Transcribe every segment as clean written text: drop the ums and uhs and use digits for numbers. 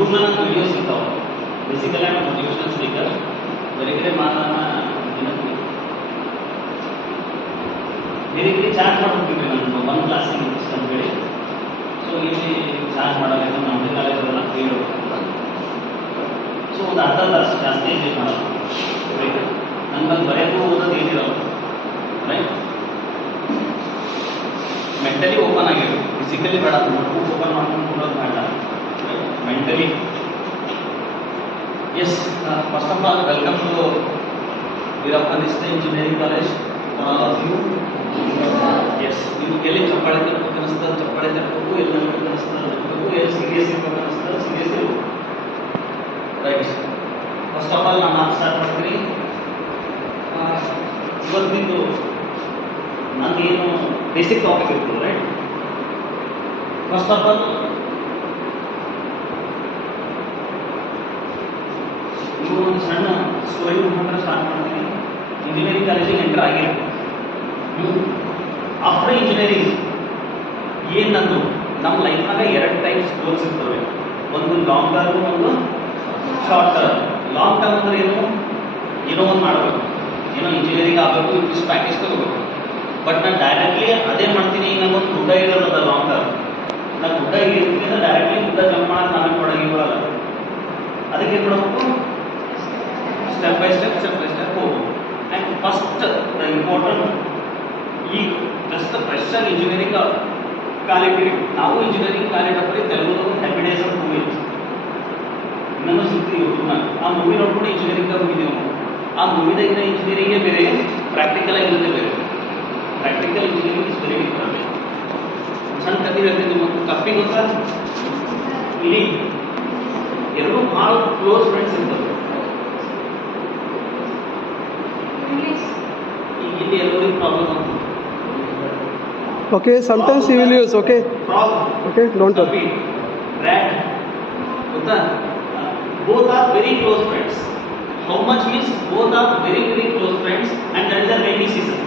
ಯೂಟ್ಯೂಬ್ನಲ್ಲಿ ನಂಗೆ ವೀಡಿಯೋಸ್ ಸಿಗ್ತಾವೆ. ಬೇಸಿಕಲಿ ನಾನು ಮೋಟಿವೇಶನಲ್ ಸ್ಪೀಕರ್, ಬೇರೆ ಕಡೆ ಬೇರೆ ಕಡೆ ಚಾರ್ಜ್ ಮಾಡ್ಬಿಟ್ಟಿದ್ವಿ ನಾನು ಒಂದು ಕ್ಲಾಸಿಗೆ ಇಷ್ಟ ಅಂತೇಳಿ. ಸೊ ಇಲ್ಲಿ ಚಾರ್ಜ್ ಮಾಡೋಲ್ಲ, ನಮ್ಮದೇ ಕಾಲೇಜಲ್ಲ ಫ್ರೀ ಇರಬೇಕಂತ. ಸೊ ಒಂದು ಅರ್ಧ ತಾಸು ಜಾಸ್ತಿ ಎಂಜಾಯ್ ಮಾಡೋದು ರೈಟ್. ನನ್ಗೆ ಬರೆಯೋದು ಓದೋದು ಏನಿರೋಲ್ಲ ರೈಟ್. ಮೆಂಟಲಿ ಓಪನ್ ಆಗಿರೋದು, ಫಿಸಿಕಲಿ ಬೇಡ, ನೋಟ್ಬುಕ್ ಓಪನ್ ಮಾಡ್ಕೊಂಡು ಕೊಡೋದು ಬೇಡ right. Mentally yes. First of all welcome to Veerappa Nisty engineering college for all of you. Yes, ನೀವು ಎಲ್ಲಿ ಚಪ್ಪಾಳೆ ತರಬೇಕು ಅನಿಸ್ತದೆ ಚಪ್ಪಾಳೆ ತರಬೇಕು, ಎಲ್ಲಿ ನಗಬೇಕು ಅನಿಸ್ತದೆ ನಗಬೇಕು, ಎಲ್ಲಿ ಸೀರಿಯಸ್ ಇರ್ಬೇಕು ಅನಿಸ್ತದೆ ಸೀರಿಯಸ್ ಇರಬೇಕು ರೈಟ್. ಫಸ್ಟ್ ಆಫ್ ಆಲ್ ನಾನು ಮಾತು ಸ್ಟಾರ್ಟ್ ಮಾಡ್ತೀನಿ. ಇವತ್ತಿಂದು ನಂದೇನು ಬೇಸಿಕ್ ಟಾಪಿಕ್ ಇರ್ತದೆ ರೈಟ್. ಫಸ್ಟ್ ಆಫ್ ಆಲ್ ನೀವು ಒಂದು ಸಣ್ಣ ಸ್ಟೋರಿ ಮುಖಾಂತರ ಸ್ಟಾರ್ಟ್ ಮಾಡ್ತೀನಿ. ಇಂಜಿನಿಯರಿಂಗ್ ಕಾಲೇಜಿಗೆ ಎಂಟರ್ ಆಗಿರ್ಬೇಕು. ಆಫ್ಟರ್ ಇಂಜಿನಿಯರಿಂಗ್ ಏನಂದು ನಮ್ಮ ಲೈಫ್ನಾಗ 2 ಟೈಪ್ಸ್ ಗೋಲ್ಸ್ ಇರ್ತವೆ. ಒಂದು ಲಾಂಗ್ ಟರ್ಮ್, ಒಂದು ಶಾರ್ಟ್ ಟರ್ಮ್. ಲಾಂಗ್ ಟರ್ಮ್ ಅಂದ್ರೆ ಏನೋ ಒಂದು ಮಾಡಬೇಕು, ಏನೋ ಇಂಜಿನಿಯರಿಂಗ್ ಆಗಬೇಕು, ಇಷ್ಟು ಪ್ಯಾಕೇಜ್ ತಗೋಬೇಕು. ಬಟ್ ನಾನು ಡೈರೆಕ್ಟ್ಲಿ ಅದೇ ಮಾಡ್ತೀನಿ. ಈಗ ನಮ್ಮೊಂದು ಗುಡ್ಡ ಇರೋದಲ್ಲ ಲಾಂಗ್ ಟರ್ಮ್. ನಾನು ಗುಡ್ಡ ಇರ್ತೀನಿ ಅಂದ್ರೆ ಡೈರೆಕ್ಟ್ಲಿ ಗುಡ್ಡ ಜಂಪ್ ಮಾಡೋದು ನಾವೇ ಕೊಡೋಲ್ಲ. ಅದಕ್ಕೆ ಏನು ಮಾಡಬೇಕು, ಸ್ಟೆಪ್ ಬೈ ಸ್ಟೆಪ್ ಹೋಗ್ಬೇಕು. ಆ್ಯಂಡ್ ಫಸ್ಟ್ ದ ಇಂಪಾರ್ಟೆಂಟ್, ಈಗ ಜಸ್ಟ್ ಫ್ರೆಶರ್ ಇಂಜಿನಿಯರಿಂಗ್ ಕಾಲಿಟ್ಟಿರಿ. ನಾವು ಇಂಜಿನಿಯರಿಂಗ್ ಕಾಲಿಟ್ಟರೆ ತೆಲುಗು ಹ್ಯಾಪಿ ಡೇಸ್ ಅಂತ ಮೂವಿ ಇನ್ನೊಂದು ಸಿಗ್ತೀವಿ ಯೂಟ್ಯೂಬ್ನಾಗ. ಆ ಮೂವಿ ನೋಡ್ಕೊಂಡು ಇಂಜಿನಿಯರಿಂಗ್ ಹೋಗಿದ್ದೀವಿ ನಾವು. ಆ ಮೂವಿದಾಗಿನ ಇಂಜಿನಿಯರಿಂಗೇ ಬೇರೆ, ಪ್ರಾಕ್ಟಿಕಲ್ ಆಗಿರೋದೇ ಬೇರೆ. Practical engineering is very different. ಸಣ್ಣ ಕಥೆ ಹೇಳ್ತೀನಿ ನಿಮಗೆ. ಕಪ್ಪಿ ಗೊತ್ತಾ, ಇಲಿ ಎರಡು ಭಾಳ ಕ್ಲೋಸ್ ಫ್ರೆಂಡ್ಸ್ ಇರ್ತಾರೆ. ಈಗ ಇಲ್ಲಿ ಎಲ್ಲರಿಗೂ ಪ್ರಾಬ್ಲಮ್ ಆಗ್ತದೆ. Okay, sometimes he will use, okay? Okay, don't worry. Rat, Buddha, both are very close friends. How much means both are very close friends, and that is a rainy season.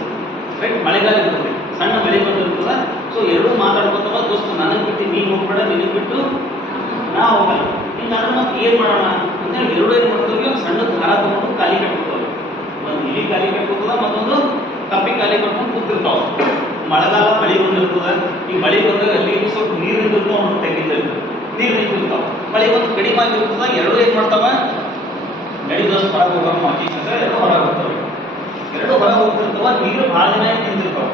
Right? ಮಳೆಗಾಲ ಇರ್ತದೆ, ಸಣ್ಣ ಮಳೆ ಬಂದಿರ್ತದೆ. So ಎರಡು ಮಾತಾಡ್ಕೊತಾವ, ದೋಸ್ತು ನನಗೆ ಬಿಟ್ಟು ನೀನು ಹೋಗ್ಬೇಡ, ನಿನಗೆ ಬಿಟ್ಟು ನಾ ಹೋಗಲ್ಲ. ಹಿಂಗಾದ್ರೆ ಮತ್ತೆ ಏನು ಮಾಡೋಣ ಅಂತೇಳಿ ಎರಡು ಏನು ಮಾಡ್ತೀವಿ, ಸಣ್ಣ ದಾರ ತಗೊಂಡು ಖಾಲಿ ಕಟ್ಕೊತಾವೆ. ಒಂದು ಇಲಿ ಖಾಲಿ ಕಟ್ಕೊತದ, ಮತ್ತೊಂದು ಕಪ್ಪಿ ಖಾಲಿ ಕಟ್ಕೊಂಡು ಕೂತಿರ್ತಾವ. ಮಳೆಗಾಲ ಮಳೆ ಬಂದಿರ್ತದೆ. ಈ ಮಳೆ ಬಂದಾಗ ಅಲ್ಲಿ ಸ್ವಲ್ಪ ನೀರು ನಿಂತಿರ್ತಾವ, ಅವ್ನು ತೆಗಿತಾರೆ, ನೀರು ನಿಂತಿರ್ತಾವ. ಮಳೆ ಒಂದು ಕಡಿಮೆ ಆಗಿರ್ತದೆ. ಎರಡು ಏನು ಮಾಡ್ತಾವ, ನಡಿ ದೋಸ್ತ ಹೊರಗೆ ಹೋಗೋಣ ಮಾಚಿ ಅಂತ ಎರಡು ಹೊರಗೆ ಹೋಗ್ತವೆ. ಎರಡು ಹೊರಗೆ ಹೋಗ್ತಿರ್ತಾವ. ನೀರು ಭಾಳ ದಿನ ನಿಂತಿರ್ತಾವ.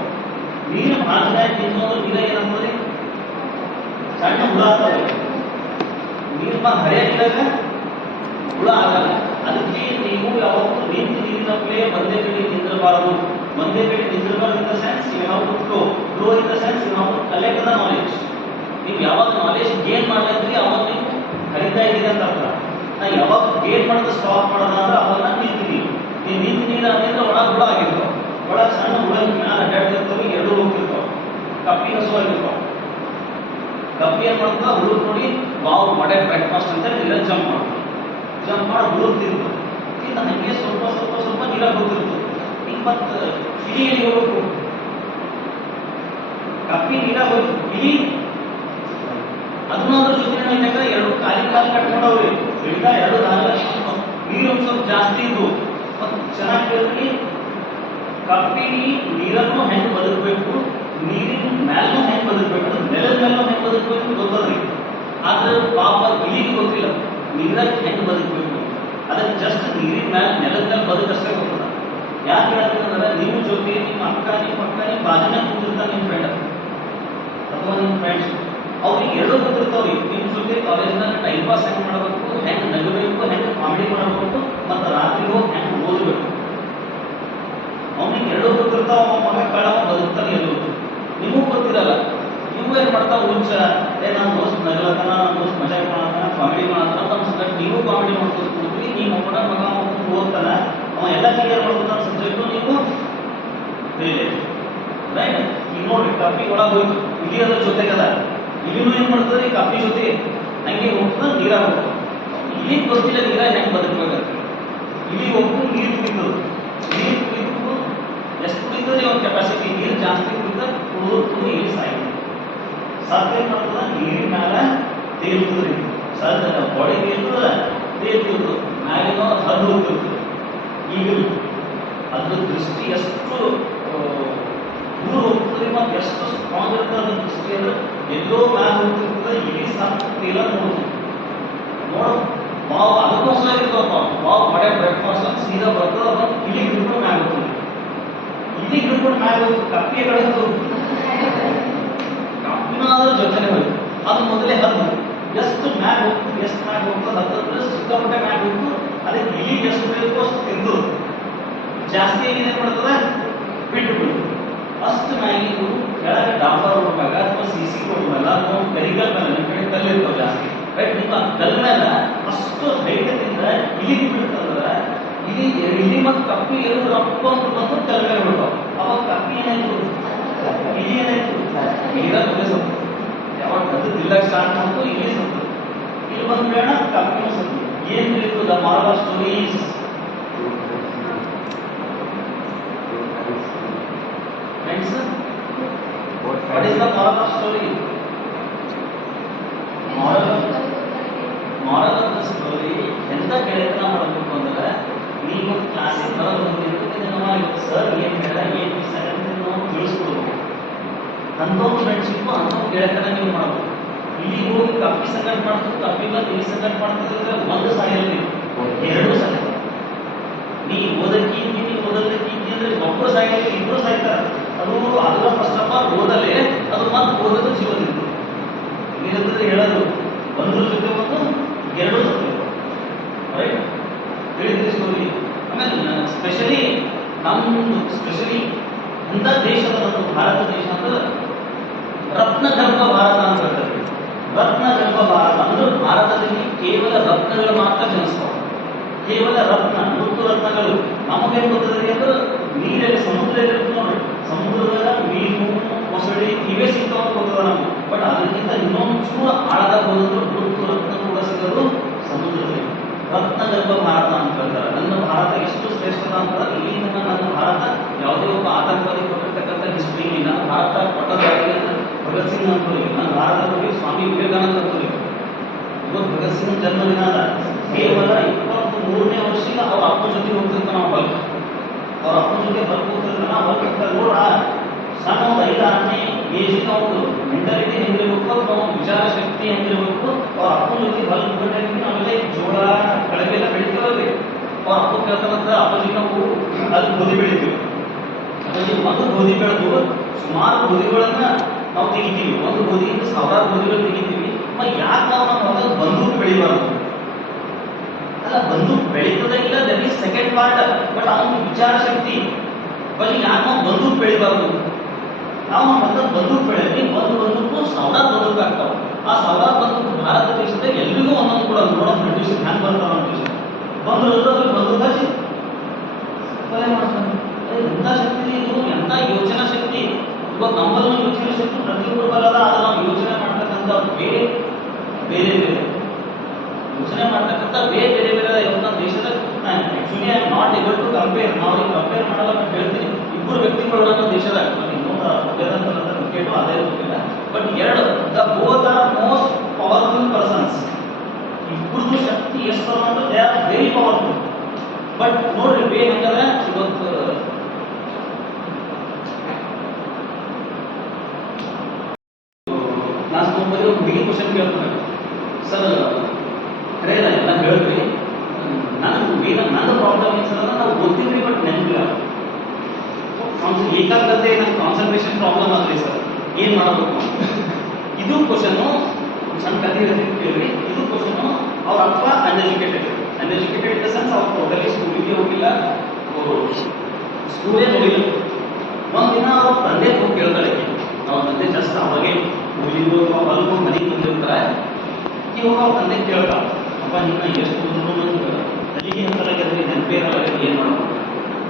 ನೀರು ಭಾಳ ದಿನ ನಿಂತ್ಕೊಂಡು ನೀರ ಏನಾಗ್ತದೆ, ಸಣ್ಣ ಹುಳ ಆಗ್ತದೆ. ನೀರು ಹರಿಯಾಗಿದ್ದಾಗ ಹುಳ ಆಗಲ್ಲ. ಅದಕ್ಕೆ ನೀವು ಯಾವಾಗಲೂ ನಿಂತು ನೀರಿನ ಪ್ಲೇ ಒಂದೇ ಕಡೆ ನಿಂತಿರಬಾರದು. ಒಂದೇ ಕಡೆ ನಿಂತಿರಬಾರ್ದು in the sense you have to flow in the sense you have to collect the knowledge. ನೀವು ಯಾವಾಗ ನಾಲೆಜ್ ಗೇನ್ ಮಾಡ್ಲಿದ್ರಿ ಅವಾಗ ನೀವು ಹರಿತಾ ಇದ್ದೀರಿ ಅಂತ ಅರ್ಥ. ನಾ ಯಾವಾಗ ಗೇನ್ ಮಾಡೋದು ಸ್ಟಾಪ್ ಮಾಡೋಣ ಅಂದ್ರೆ ಅವಾಗ ನಾನು ನಿಂತಿದ್ದೀನಿ. ನೀವು ನಿಂತು ನೀರು ಅಂದ್ರೆ ಒಳಗೆ ಹುಳ ಆಗಿರ್ತಾವ. ಒಳಗೆ ಸಣ್ಣ ಹುಳ ಮ್ಯಾಲ ಅಡ್ಡಾಡ್ತಿರ್ತಾವೆ, ಎರಡು ಹೋಗ್ತಿರ್ತಾವ. ಕಪ್ಪಿ ಹಸುವಾಗಿರ್ತಾವ. ಕಪ್ಪಿ ಏನು ಮಾಡ್ತಾವ, ಹುಡುಗ ನೋಡಿ ವಾವ್ ಮಾಡೇ ಬ್ರೇಕ್ಫಾಸ್ಟ್ ಅಂತ ನೀರ ಜಂಪ್ ಮಾಡಿ ಹುಡುಗ ತಿಂತು ತಿಂದ ಹಂಗೆ ಸ್ವಲ್ಪ ನೀರಾಗ ಹೋಗ್ತಿರ್ತದೆ. ಈಗ ಮತ್ತೆ ಇಲಿ ಎಲ್ಲಿ ಹೋಗ್ಬೇಕು, ಕಪ್ಪಿ ನೀರಾಗ ಹೋಗ್ತು, ಇಲಿ ಅದನ್ನ ಅದ್ರ ಜೊತೆ ಯಾಕಂದ್ರೆ ಎರಡು ಕಾಲಿ ಕಟ್ಕೊಂಡವ್ರಿ. ಬೆಳಿದ ಎರಡು ನೀರು ಒಂದು ಸ್ವಲ್ಪ ಜಾಸ್ತಿ ಇದ್ದು ಮತ್ತು ಚೆನ್ನಾಗಿ ಕೇಳ್ತೀನಿ, ಕಪ್ಪಿ ನೀರನ್ನು ಹೆಂಗೆ ಬದುಕಬೇಕು, ನೀರಿನ ಮ್ಯಾಲೂ ಹೆಂಗೆ ಬದುಕಬೇಕು, ನೆಲದ ಮೇಲೂ ಹೆಂಗೆ ಬದುಕಬೇಕು ಗೊತ್ತದ್ರಿ. ಆದ್ರೆ ಪಾಪ ಇಲಿಗೆ ಗೊತ್ತಿಲ್ಲ ನೀರಾಗ ಹೆಂಗೆ ಬದುಕಬೇಕು. ಅದಕ್ಕೆ ಜಸ್ಟ್ ನೀರಿನ ಮ್ಯಾಲೆ ನೆಲದ ಮೇಲೆ ಬದುಕಷ್ಟೇ ಗೊತ್ತದ. ಯಾಕೆ ಹೇಳ್ತೀನಿ ಅಂದ್ರೆ ನೀವು ಜೊತೆ ನಿಮ್ಮ ಅಕ್ಕ ನಿಮ್ಮ ಬಾಜುನ ಕೂತಿರ್ತಾರೆ ನಿಮ್ಮ ಫ್ರೆಂಡ್ ಅಥವಾ ನಿಮ್ಮ ಫ್ರೆಂಡ್ಸ್, ಅವ್ರಿಗೆ ಎರಡೂ ಗೊತ್ತಿರ್ತಾವ್ರಿ. ನಿಮ್ಮ ಜೊತೆ ಕಾಲೇಜ್ನಾಗ ಟೈಮ್ ಪಾಸ್ ಹೆಂಗೆ ಮಾಡಬೇಕು, ಹೆಂಗೆ ನಗಬೇಕು, ಹೆಂಗೆ ಕಾಮಿಡಿ ಮಾಡಬೇಕು, ಮತ್ತು ರಾತ್ರಿ ಹೋಗಿ ಹೆಂಗೆ ಓದಬೇಕು. ಅವನಿಗೆ ಎರಡೂ ಗೊತ್ತಿರ್ತಾವ. ಮಗ ಕಳವ ಬದುಕ್ತಾನೆ ಎಲ್ಲೂ ನಿಮಗೂ ಗೊತ್ತಿರಲ್ಲ. ನೀವು ಏನು ಮಾಡ್ತಾವ, ಹುಚ್ಚ ನನ್ನ ದೋಸ್ತ್ ನಗಲತ್ತಾನ, ನನ್ನ ದೋಸ್ತ್ ಮಜಾ ಮಾಡತ್ತಾನ, ಕಾಮಿಡಿ ಮಾಡತ್ತಾನ ಅಂತ ಅನ್ಸುತ್ತೆ. ನೀವು ಕಾಮಿಡಿ ಮಾಡ್ಕೊಂಡು ಕೂತ್ರಿ, ನೀವು ಒಬ್ಬನ ಮಗ ಓದ್ತಾನ, ಅವ ಎಲ್ಲ ಕ್ಲಿಯರ್ ಮಾಡ್ಕೊತಾನ ಸಬ್ಜೆಕ್ಟು, ನೀವು ಬೇರೆ ರೈಟ್. ಈಗ ನೋಡ್ರಿ ಕಪ್ಪಿ ಒಳಗೆ ಹೋಯ್ತು, ಇಲಿ ಅದ್ರ ಜೊತೆಗದ. ಇಲಿನೂ ಏನು ಮಾಡ್ತದೆ, ಈ ಕಪ್ಪಿ ಜೊತೆ ಹಂಗೆ ಹೋಗ್ತದ, ನೀರಾಗ ಹೋಗ್ತದೆ. ಇಲಿಗೆ ಗೊತ್ತಿಲ್ಲ ನೀರಾಗ ಹೆಂಗೆ ಬದುಕಬೇಕಂತ. ಇಲಿ ಹೋಗ್ತು ನೀರು ಕುಡಿತದೆ. ನೀರು ಕುಡಿದು ಎಷ್ಟು ಕುಡಿತದೆ ಅವ್ನ ಕೆಪಾಸಿಟಿ, ನೀರು ಜಾಸ್ತಿ ಕುಡಿದ ಕುಡಿದು ಇಲಿ ಸಾಯ್ತು. ಸತ್ತ ಏನು ಮಾಡ್ತದ, ನೀರಿನ ಮ್ಯಾಲ ತೇಲ್ತದ್ರಿ. ಸರ್ ಬಾಡಿ ಅದ್ರ ದೃಷ್ಟಿ ಎಷ್ಟು ದೂರ ಹೋಗ್ತದೆ ಮತ್ತು ಎಷ್ಟು ಸ್ಟ್ರಾಂಗ್ ಇರ್ತದೆ ಅದ್ರ ದೃಷ್ಟಿ ಅಂದ್ರೆ ಎಲ್ಲೋ ಮ್ಯಾಗ ಹೋಗ್ತಿರ್ತದೆ ಇಡೀ ಸಾಕು ಎಲ್ಲ ನೋಡೋದು ವಾವ್ ಅದಕ್ಕೋಸ್ಕರ ಇರ್ತದಪ್ಪ ವಾವ್ ಮಾಡೇ ಬ್ರೇಕ್ಫಾಸ್ಟ್ ಅಂತ ಸೀದಾ ಬರ್ತದ ಬಂದು ಇಲಿ ಹಿಡ್ಕೊಂಡು ಮ್ಯಾಗ ಹೋಗ್ತದೆ ಇಲಿ ಹಿಡ್ಕೊಂಡು ಮ್ಯಾಗ ಹೋಗ್ತದೆ ಕಪ್ಪಿ ಕಳೆದು ಕಪ್ಪಿನ ಅದ್ರ ಜೊತೆನೆ ಹೋಯ್ತು ಅದು ಮೊದಲೇ ಹದ್ದು ಎಷ್ಟು ಮ್ಯಾಗ ಹೋಗ್ತದೆ ಎಷ್ಟು ಮ್ಯಾಗ ಹೋಗ್ತದೆ ಹತ್ತತ್ರ ಸಿಕ್ಕಾಪಟ್ಟೆ ಮ್ಯಾಗ ಹೋಗ್ತು ಅದಕ್ಕೆ ಇಲಿ ಎಷ್ಟು ಬೇಕೋ ಅಷ್ಟು ತಿಂದು ಜಾಸ್ತಿ ಏನಿದೆ ಮಾಡ್ತದೆ ಬಿಟ್ಟು ಬಿಡ್ತು ಅಷ್ಟು ಮ್ಯಾಗಿಂದು ಕೆಳಗೆ ಡಾಂಬರ್ ಹೋಗುವಾಗ ಅಥವಾ ಸಿಸಿ ರೋಡ್ ಮೇಲೆ ಅಥವಾ ಕರಿಗಲ್ ಮೇಲೆ ನಿಮ್ಮ ಕಡೆ ಕಲ್ಲು ಇರ್ತಾವೆ ಜಾಸ್ತಿ ರೈಟ್ ನಿಮ್ಮ ಕಲ್ ಮೇಲೆ ಅಷ್ಟು ಹೈಟದಿಂದ ಇಲಿ ಬಿಡ್ತಂದ್ರೆ ಇಲಿ ಮತ್ತು ಕಪ್ಪಿ ಎರಡು ರಪ್ಪ ಅಂತ ಬಂದು ಕಲ್ ಮೇಲೆ ಬಿಡ್ತಾವ ಅವಾಗ ಕಪ್ಪಿ ಏನಾಯ್ತು ಇಲಿ ಏನಾಯ್ತು ನೀರ ಮುಂದೆ ಸತ್ತು ಯಾವಾಗ ಅದು ತಿಲ್ಲಕ್ಕೆ ಸ್ಟಾರ್ಟ್ ಮಾಡ್ತು ಇಲಿ ಸತ್ತು ಇಲ್ಲಿ ಬಂದ ಬೇಡ ಕಪ್ಪಿನೂ ಸತ್ತು ಏನ್ ತಿಳಿತು the moral of stories friends what is the moral of story moral of the story ಎಂತ ಗೆಳೆತನ ಮಾಡಬೇಕು ಅಂದ್ರೆ ನೀವು ಕ್ಲಾಸಿಗೆ ಬರೋದು ಬಂದಿರೋದಕ್ಕೆ ಸರ್ ಏನು ಹೇಳ ಏನು ವಿಷಯ ಅಂತ ನಾವು ತಿಳಿಸ್ಕೊಡ್ಬೇಕು ಅಂಥವ್ರು ಫ್ರೆಂಡ್ಶಿಪ್ಪು ಅಂಥವ್ರು ಗೆಳೆತನ ನೀವು ಮಾಡಬೇಕು ಇಲ್ಲಿ ಹೋಗಿ ಕಪ್ಪಿ ಸಂಗಟ ಮಾಡ್ತು ಕಪ್ಪಿ ಬಂದು ಇಲ್ಲಿ ಸಂಗಟ ಮಾಡ್ತಿದ್ರೆ ಒಂದು ಸಾಯಲ್ಲ ನೀವು ಎರಡು ಸಾಯ ನೀ ಓದಕ್ಕೆ ಅಂದ್ರೆ ಒಬ್ಬರು ಸಾಯಿಲ್ಲ ಇಬ್ಬರು ಸಾಯ್ತಾರೆ ಅದು ಅದರ ಫಸ್ಟ್ ಆಫ್ ಆಲ್ ಓದಲೇ ಅದು ಮತ್ತೆ ಓದೋದು ಜೀವನದಿಂದ ಏನಿರ್ತದೆ ಹೇಳೋದು ಒಂದ್ರ ಜೊತೆ ಒಂದು ಎರಡು ಜೊತೆ ರೈಟ್ ಹೇಳಿದ್ರಿ ಸ್ಟೋರಿ ಆಮೇಲೆ ಸ್ಪೆಷಲಿ ನಮ್ಮದು ಸ್ಪೆಷಲಿ ಅಂಥ ದೇಶದ ನಮ್ಮ ಭಾರತ ದೇಶ ಅಂದ್ರೆ ರತ್ನಗರ್ಭ ಭಾರತ ಅಂತ ಹೇಳ್ತಾರೆ ರತ್ನಗರ್ಭ ಭಾರತ ಅಂದ್ರೆ ಭಾರತದಲ್ಲಿ ಕೇವಲ ರತ್ನಗಳು ಮಾತ್ರ ಜನಿಸ್ತಾವೆ ಕೇವಲ ರತ್ನ ಮುತ್ತು ರತ್ನಗಳು ನಮಗೆ ಗೊತ್ತದ್ರಿ ಅಂದ್ರೆ ನೀರಲ್ಲಿ ಸಮುದ್ರ ಇರುತ್ತೆ ನೋಡ್ರಿ ಸಮುದ್ರದಾಗ ಮೀನು ಮೊಸಳಿ ಇವೇ ಸಿಗ್ತಾವ ಅಂತ ಗೊತ್ತದ ನಮ್ಗೆ ಬಟ್ ಅದಕ್ಕಿಂತ ಇನ್ನೊಂದು ಚೂರು ಆಳದಾಗ ಹೋದ್ರು ಮುತ್ತು ರತ್ನ ಕೂಡ ಸಿಗೋದು ಸಮುದ್ರದಲ್ಲಿ ರತ್ನಗರ್ಭ ಭಾರತ ಅಂತ ಹೇಳ್ತಾರೆ ನನ್ನ ಭಾರತ ಎಷ್ಟು ಶ್ರೇಷ್ಠದ ಅಂತ ಇಲ್ಲಿ ನನ್ನ ಭಾರತ ಯಾವುದೇ ಒಬ್ಬ ಆತಂಕವಾದಿ ಕೊಟ್ಟಿರ್ತಕ್ಕಂಥ ಹಿಸ್ಟ್ರಿ ನನ್ನ ಭಾರತ ಪಟ್ಟದಾರಿಗೆ ಭಗತ್ ಸಿಂಗ್ ಅಂತವ್ರಿಗೆ ನನ್ನ ಭಾರತದ ಬಗ್ಗೆ ಸ್ವಾಮಿ ವಿವೇಕಾನಂದ ಅಂತವ್ರಿಗೆ ಇವತ್ತು ಭಗತ್ ಸಿಂಗ್ ಜನ್ಮದಿನ ಅದ ಕೇವಲ 23ನೇ ವರ್ಷಕ್ಕೆ ಅವ್ರ ಅಪ್ಪನ ಜೊತೆ ಹೋಗ್ತಿರ್ತಾನ ನಾವು ಹೊಲಕ್ಕೆ ಅವ್ರ ಅಪ್ಪನ ಜೊತೆ ಹೊಲಕ್ಕೆ ಹೋಗ್ತಿರ್ತಾನ ಹೊಲಕ್ಕೆ ನೋಡ ಸಣ್ಣ ಒಂದು 5-6ನೇ ಏಜಿನ ಒಂದು ಮೆಂಟಾಲಿಟಿ ಹೆಂಗಿರ್ಬೇಕು ಅಥವಾ ಒಂದು ವಿಚಾರ ಶಕ್ತಿ ಹೆಂಗಿರ್ಬೇಕು ಅವ್ರ ಅಪ್ಪನ ಜೊತೆ ಹೊಲಕ್ಕೆ ಹೋಗ್ಬಿಟ್ಟು ನಾವೆಲ್ಲ ಜೋಳ ಕಳವೆ ಎಲ್ಲ ಬೆಳಿತೀವಲ್ರಿ ಅವ್ರ ಅಪ್ಪ ಕೇಳ್ತಾರಂತ ಅಪ್ಪಾಜಿ ನಾವು ಅಲ್ಲಿ ಗೋಧಿ ಬೆಳಿತೀವಿ ಅಪ್ಪಾಜಿ ಒಂದು ಗೋಧಿ ಬೆಳೆದು ಸುಮಾರು ಗೋಧಿಗಳನ್ನ ನಾವು ತೆಗಿತೀವಿ ಒಂದು ಗೋಧಿಯಿಂದ 1000 ಗೋಧಿಗಳು ತೆಗಿತೀವಿ ಯಾಕೆ ನಾವು ನಮ್ಮ ಹೊಲದಲ್ಲಿ ಬಂದೂಕು ಬೆಳಿಬಾರ್ದು ಅಲ್ಲ ಬಂದೂಕು ಬೆಳೀತದ ಇಲ್ಲ that is second part but ಅವನ ವಿಚಾರ ಶಕ್ತಿ ಬಟ್ ಯಾಕೆ ನಾವು ಬಂದೂಕು ಬೆಳಿಬಾರ್ದು ನಾವು ನಮ್ಮ ಹೊಲದಲ್ಲಿ ಬಂದೂಕು ಬೆಳೆದ್ವಿ ಒಂದು ಬಂದೂಕು 1000 ಬಂದೂಕು ಆಗ್ತಾವ ಆ 1000 ಬಂದೂಕು ಭಾರತ ದೇಶದಾಗ ಎಲ್ರಿಗೂ ಒಂದೊಂದು ಕೂಡ ನೋಡೋದು ಬ್ರಿಟಿಷ್ ಹ್ಯಾಂಗ್ ಬರ್ತಾವ ಬ್ರಿಟಿಷ್ ಬಂದು ಬಂದೂಕು ಹಚ್ಚಿ ಕೊಲೆ ಮಾಡ್ತಾನೆ ಎಂಥ ಶಕ್ತಿ ಇದು ಎಂಥ ಯೋಚನಾ ಶಕ್ತಿ ಇವತ್ತು ನಮ್ಮಲ್ಲೂ ಯೋಚನಾ ಶಕ್ತಿ ಪ್ರತಿಯೊಬ್ಬರು ಬರಲ್ಲ ಆದ್ರೆ ನಾವು ಯೋಚನೆ ಮಾಡ್ತಕ್ಕಂಥ ಬೇರೆ ಬೇರೆ ಯೋಚನೆ ಮಾಡ್ತಕ್ಕಂಥ ಬೇರೆ ಇವತ್ತು ನಮ್ಮ ದೇಶದ actually I am not able to compare ನಾವು ಈಗ ಕಂಪೇರ್ ಮಾಡಲ್ಲ ಅಂತ ಹೇಳ್ತೀನಿ ಇಬ್ಬರು ವ್ಯಕ್ತಿಗಳು ನಮ್ಮ ದೇಶದಾಗ ಇನ್ನೊಂದು ಕ್ರಿಕೆಟು ಅದೇ ಗೊತ್ತಿಲ್ಲ ಬಟ್ ಎರಡು the both are most powerful persons ಇಬ್ಬರದು ಶಕ್ತಿ ಎಷ್ಟು ಅಂದ್ರೆ they are very powerful but ನೋಡ್ರಿ ಬೇ ಹಂಗಂದ್ರೆ ಇವತ್ತು ನಾನು ಮುಂಬೈ ಒಂದು ಬಿಗಿ ಕ್ವಶನ್ ಕೇಳ್ತಾರೆ ಸರ್ ಕರೆಯಲ್ಲ ಎಲ್ಲ ಹೇಳ್ರಿ ನನ್ನ ಪ್ರಾಬ್ಲಮ್ ಏನು ಸರ್ ನಾವು ಗೊತ್ತಿದ್ರಿ ಬಟ್ ನೆನಪಿಲ್ಲ ಏಕಾಗ್ರತೆ ನನ್ನ ಕಾನ್ಸಂಟ್ರೇಷನ್ ಪ್ರಾಬ್ಲಮ್ ಆದ್ರಿ ಸರ್ ಏನು ಮಾಡಬೇಕು ಇದು ಕ್ವಶನು ಸಣ್ಣ ಕಥೆ ಕೇಳ್ರಿ ಇದು ಕ್ವಶನು ಅವ್ರ ಅಪ್ಪ ಅನ್ಎಜುಕೇಟೆಡ್ ಇನ್ ದ ಸೆನ್ಸ್ ಅವ್ರು ಟೋಟಲಿ ಸ್ಕೂಲಿಗೆ ಹೋಗಿಲ್ಲ ಸ್ಕೂಲೇ ನೋಡಿಲ್ಲ ಒಂದಿನ ಅವ್ರ ತಂದೆ ಹೋಗಿ ಕೇಳ್ತಾಳೆ ಅವ್ರ ತಂದೆ ಜಸ್ಟ್ ಅವಾಗೆ ಹುಲಿಗೂ ಅಥವಾ ಹೊಲಗೂ ಮನೆಗೆ ಬಂದಿರ್ತಾರೆ ಇವಾಗ ಅವ್ರ ತಂದೆ ಕೇಳ್ತಾಳೆ ಅಪ್ಪ ನಿನ್ನ ಎಷ್ಟು ಓದಿದ್ರು ತಲೆಗೆ ಹತ್ತಲಾಗಿದ್ರೆ ನೆನಪೇ ಇರಲ್ಲ ಏನು ಮಾಡಬೇಕು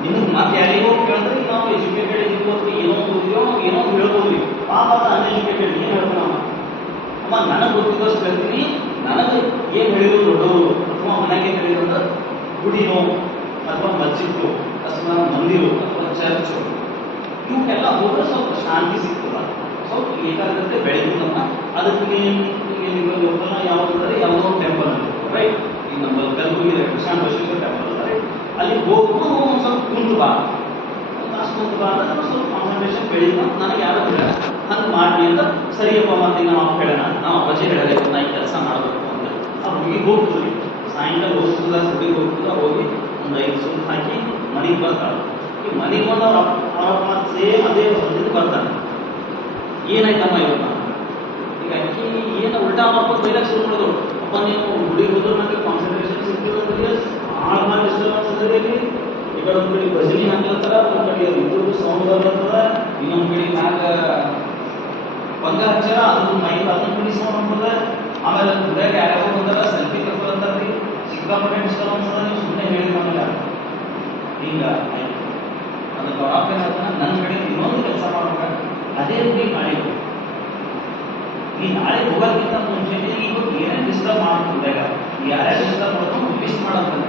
ನಿಮಗೆ ಮತ್ತೆ ಯಾರಿಗೋ ಕೇಳಿದ್ರೆ ನಾವು ಎಜುಕೇಟೆಡ್ ಇರ್ಬೋದು ಏನೋ ಓದಿಯೋ ಏನೋ ಹೇಳ್ಬೋದು ಪಾಪ ಅನ್ಎಜುಕೇಟೆಡ್ ಏನು ಹೇಳ್ತಾನ ಅಮ್ಮ ನನಗೆ ಗೊತ್ತಿದ್ದಷ್ಟು ಹೇಳ್ತೀನಿ ನನಗೆ ಏನು ಹೇಳಿದ್ರು ದೊಡ್ಡವರು ಅಥವಾ ಮನೆಗೆ ಹೇಳಿದ್ರೆ ಗುಡಿನೋ ಅಥವಾ ಮಸ್ಜಿದ್ದು ಅಥವಾ ಮಂದಿರು ಅಥವಾ ಚರ್ಚು ಇವಕ್ಕೆಲ್ಲ ಹೋದ್ರೆ ಸ್ವಲ್ಪ ಶಾಂತಿ ಸಿಗ್ತದ ಸ್ವಲ್ಪ ಏಕಾಗ್ರತೆ ಬೆಳೀತದಮ್ಮ ಅದಕ್ಕೆ ನಿಮಗೆ ಗೊತ್ತಲ್ಲ ಯಾವುದಂದ್ರೆ ಯಾವುದೋ ಟೆಂಪಲ್ ರೈಟ್ ಈಗ ನಮ್ಮ ಕಲಬುರಗಿ ಕೃಷ್ಣ ಬಸವೇಶ್ವರ ಟೆಂಪಲ್ ಅದ ರೈಟ್ ಅಲ್ಲಿ ಹೋಗ್ಬಿಟ್ಟು ಒಂದು ಸ್ವಲ್ಪ ಕುಂದು ಬಾ ಸೂಕ್ತ ಅಂದ್ರೆ ಸ್ವಲ್ಪ ಕಾನ್ಸಂಟ್ರೇಷನ್ ಬೆಳೀತಾ ನನಗೆ ಯಾರು ಹಂಗೆ ಮಾಡಿ ಅಂತ ಸರಿಯಪ್ಪ ಮತ್ತೆ ನಾವು ಹೇಳೋಣ ನಾವು ಅಪ್ಪಾಜಿ ಹೇಳಬೇಕು ನಾ ಈ ಕೆಲಸ ಮಾಡಬೇಕು ಅಂತ ಆ ಹುಡುಗಿ ಹೋಗ್ತದೆ ಸಾಯಂಕಾಲ ಹೋಗ್ತದ ಹುಡುಗಿ ಹೋಗ್ತದ ಹೋಗಿ ಒಂದು 5 ಸುತ್ತು ಹಾಕಿ ಮನೆಗೆ ಬರ್ತಾಳೆ ಈ ಮನೆಗೆ ಬಂದು ಅವ್ರ ಮತ್ತೆ ಸೇಮ್ ಅದೇ ಹೊಂದಿದ್ದು ಬರ್ತಾನೆ ಏನಾಯ್ತಮ್ಮ ಇವತ್ತು ಈಗ ಅಕ್ಕಿ ಏನು ಉಲ್ಟಾ ಮಾಡ್ಕೊಂಡು ಬೈಲಕ್ಕೆ ಶುರು ಮಾಡೋದು ಅಪ್ಪ ನೀವು ಹುಡುಗಿ ಹೋದ್ರು ನನಗೆ ಕಾನ್ಸಂಟ್ರೇಷನ್ ಸಿಗ್ತದೆ ಆಳ್ಮಾಡಿ ಡಿಸ್ಟರ್ಬೆನ್ಸ್ ಅದರಲ್ಲಿ ಈ ಕಡೆ ಒಂದು ಕಡೆ ಭಜನಿ ಹಾಕ್ಲತ್ತಾರ ಒಂದು ಕಡೆ ಇದ್ರದ್ದು ಸೌಂಡ್ ಬರ್ಲತ್ತದ ಇನ್ನೊಂದು ಕಡೆ ಮ್ಯಾಗ ಬಂಗ ಹಚ್ಚಾರ ಅದ್ರ ಮೈಕ್ ಅದನ್ನ ಕಡೆ ಸೌಂಡ್ ಹಾಕೋದ ಆಮೇಲೆ ಹುಡುಗ ಯಾರ್ಯಾರು ಬಂದಾರ ಸೆಲ್ಫಿ ತಗೊಳತ್ತಾರ್ರಿ ಸಿಕ್ಕಾಪಟ್ಟೆ ಡಿಸ್ಟರ್ಬೆನ್ಸ್ ಅದ ನೀವು ಸುಮ್ಮನೆ ಹೇಳಿ ನಮಗೆ ಈಗ ಆಯ್ತು ಅದಕ್ಕೆ ಅವ್ರ ಅಪ್ಪ ಏನಾಗ್ತಾನೆ ನನ್ನ ಕಡೆ ಇನ್ನೊಂದು ಕೆಲಸ ಮಾಡ್ಬೇಕು ಅದೇ ಹುಡುಗಿ ಮಾಡಿದ್ರು ನೀ ನಾಳೆ ಹೋಗೋದಕ್ಕಿಂತ ಮುಂಚೆ ಇವತ್ತು ಏನೇನು ಡಿಸ್ಟರ್ಬ್ ಮಾಡ್ಕೊಂಡಾಗ ಯಾರ್ಯಾರು ಡಿಸ್ಟರ್ಬ್ ಮಾಡ್ಕೊಂಡು ಲಿಸ್ಟ್ ಮಾಡೋದು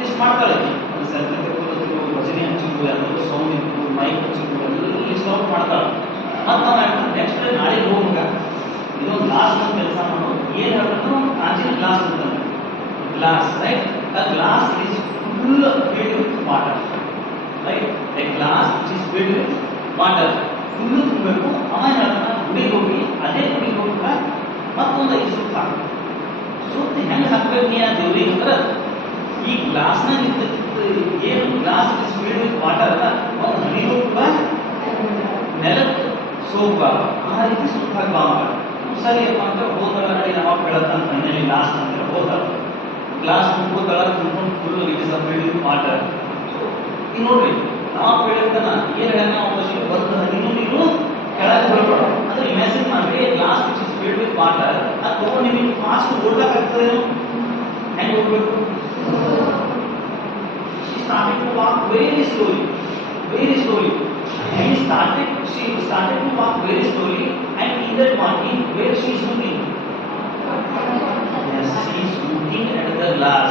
ಲಿಸ್ಟ್ ಮಾಡ್ತಾಳೆ ಒಂದು ಸೆಲ್ಫಿ ತಗೊಳ್ಳೋದು ಭಜನೆ ಹಚ್ಚಿದ್ದು ಎಲ್ಲರೂ ಸೌಂಡ್ ಇತ್ತು ಮೈಕ್ ಹಚ್ಚಿದ್ದು ಎಲ್ಲ ಲಿಸ್ಟ್ ಔಟ್ ಮಾಡ್ತಾಳೆ ಮತ್ತು ನಾವು ನೆಕ್ಸ್ಟ್ ಡೇ ನಾಳೆ ಹೋಗುವಾಗ ಇದೊಂದು ಗ್ಲಾಸ್ ಒಂದು ಕೆಲಸ ಮಾಡೋದು ಏನು ಹೇಳ್ಬೇಕು ಪ್ರಾಚೀನ ಗ್ಲಾಸ್ ಅಂತಂದ್ರೆ glass right a glass is full filled with water right a glass which is filled with water full ತುಂಬಬೇಕು ಆಮೇಲೆ ಹೇಳ್ತಾನೆ ಗುಡಿಗೆ ಹೋಗಿ ಅದೇ ಗುಡಿಗೆ ಹೋಗ್ತಾ ಮತ್ತೊಂದು 5 ಸುತ್ತು ಹಾಕಿ ಸುತ್ತು ಹೆಂಗೆ ಹಾಕ್ಬೇಕು ನೀ ಆ ದೇವ್ರಿಗೆ ಅಂದ್ರೆ ಈ ಗ್ಲಾಸ್ನಾಗ ಏನು glass is filled with water ಅಲ್ಲ ಒಂದು ಹನಿ ಹೋಗ್ಬ ನೆಲಕ್ಕೆ ಸೋಪ ಆ ರೀತಿ ಸುತ್ತ ಹಾಕ್ಬಾ ಸರಿಯಪ್ಪ ಅಂತ ಹೋದಳ ನಡಿ ಯಾವಾಗ ಬೆಳತ್ತಂತ ಮನೇಲಿ ಗ್ಲಾಸ್ ಅಂತ ಹೋದಳ ಗ್ಲಾಸ್ ತುಂಬೋದಳ ತುಂಬ್ಕೊಂಡು full it is filled with water ಈಗ ನೋಡ್ರಿ ನಾವು ಬೆಳತನ ಏನು ಹೇಳ ನಾವು ಒಂದು ಹನಿನೂ ನೀರು ಕೆಳಗೆ ಬರಬೇಡ ಅಂದ್ರೆ ಇಮ್ಯಾಜಿನ್ ಮಾಡ್ರಿ glass which is filled with water ಅದು ತಗೊಂಡು ನಿಮಗೆ ಫಾಸ್ಟ್ ಓಡ್ಲಾಕಾಗ್ತದೇನೋ ಹೆಂಗೆ ಹೋಗ್ಬೇಕು she started to walk very slowly she started to walk very slowly and in that walking where she is looking yes she is looking at the glass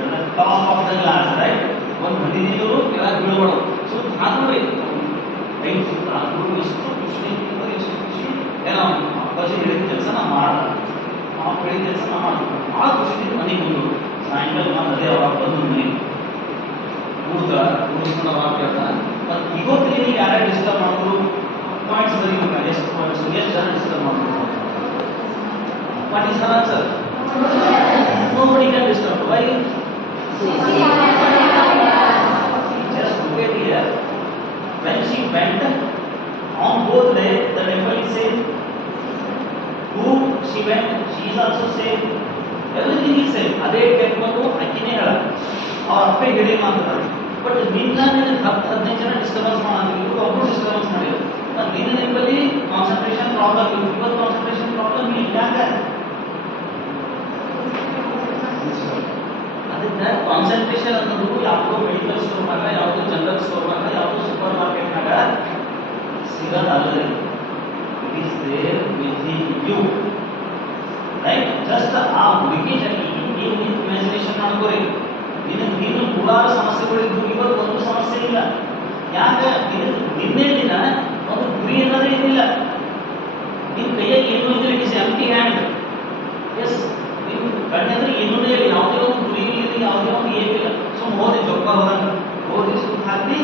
at the top of the glass right ಒಂದು ಹನಿ ನೀರು ಕೆಳಗೆ ಬೀಳಬಾರ್ದು so ಹಾಕಬೇಕು ಐದು ಸುತ್ತ ಹಾಕೊಂಡು ಎಷ್ಟು ಖುಷಿ ಎಷ್ಟು ಖುಷಿ ಏನೋ ಅಪ್ಪಾಜಿ ಹೇಳಿದ ಕೆಲಸ ನಾ ಮಾಡೋಣ ನಾವು ಹೇಳಿದ ಕೆಲಸ ನಾ ಮಾಡ್ಬೇಕು ಭಾಳ ಖುಷಿಯಿಂದ ಮನೆಗೆ ಬಂದು ಸಾಯಂಕಾಲ ನಾನು ಅದೇ ಅವಾಗ ಬಂದು ಮನೆಗೆ ಕೂಡಿಸ್ಕೊಂಡು ಅವಾಗ ಕೇಳ್ತಾನೆ ಮತ್ತು ಇವತ್ತು ನಿಮಗೆ ಯಾರ್ಯಾರು ಡಿಸ್ಟರ್ಬ್ ಮಾಡಿದ್ರು ಪಾಯಿಂಟ್ಸ್ ಬರೀಬೇಕು ಎಷ್ಟು ಪಾಯಿಂಟ್ಸ್ ಎಷ್ಟು ಜನ ಡಿಸ್ಟರ್ಬ್ ಮಾಡಿದ್ರು what is her answer nobody can disturb why just look at here when she went on both legs the temple is same who she went she is also same everything is same ಅದೇ temple ಅಕ್ಕಿನೇ ಹೇಳ ಅವ್ರ ಅಪ್ಪ ಹೇಳಿ ಮಾಡ್ತಾರೆ but ನಿನ್ನ 10-15 ಜನ disturbance ಮಾಡಿದ್ರು ಇವರು ಒಬ್ಬರು ಡಿಸ್ಟರ್ಬೆನ್ಸ್ ಮಾಡಿದ್ರು ಮತ್ತು ನಿನ್ನ ನಿಮ್ಮಲ್ಲಿ ಕಾನ್ಸಂಟ್ರೇಷನ್ ಪ್ರಾಬ್ಲಮ್ ಇವತ್ತು ಕಾನ್ಸಂಟ್ರೇಷನ್ ಪ್ರಾಬ್ಲಮ್ ಯಾಕೆ ಅದಕ್ಕೆ ಕಾನ್ಸಂಟ್ರೇಷನ್ ಅನ್ನೋದು ಯಾವುದೋ ಮೆಡಿಕಲ್ ಸ್ಟೋರ್ನಾಗ ಯಾವುದೋ ಜನರಲ್ ಸ್ಟೋರ್ನಾಗ ಯಾವುದೋ ಸೂಪರ್ ಮಾರ್ಕೆಟ್ನಾಗ ಸಿಗೋದಲ್ಲದೆ it is there with you right just ಆ ಹುಡುಗಿ ಜೊತೆಗೆ ನೀವು ಇಮ್ಯಾಜಿನೇಷನ್ ಮಾಡ್ಕೋರಿ ನೀನು ನೂರಾರು ಸಮಸ್ಯೆಗಳಿದ್ದು ಇವತ್ತು ಒಂದು ಸಮಸ್ಯೆ ಇಲ್ಲ ಯಾಕೆ ನಿನ್ನೆ ದಿನ ಒಂದು ಗುರಿ ಅನ್ನೋದೇ ಇರಲಿಲ್ಲ ನಿಮ್ಮ ಕೈಯಾಗಿ ಏನೂ ಇದ್ರೆ it is empty hand as ನೀವು ಕಣ್ಣೆದ್ರೆ ಏನೂ ಇಲ್ಲ ಯಾವುದೇ ಒಂದು ಗುರಿ ಇಲ್ಲ ಯಾವುದೇ ಒಂದು ಏನಿಲ್ಲ ಸುಮ್ಮನೆ ಹೋದಿ ಜೊಕ್ಕ ಹೋದಿ ಸುತ್ತ ಹಾಕಿ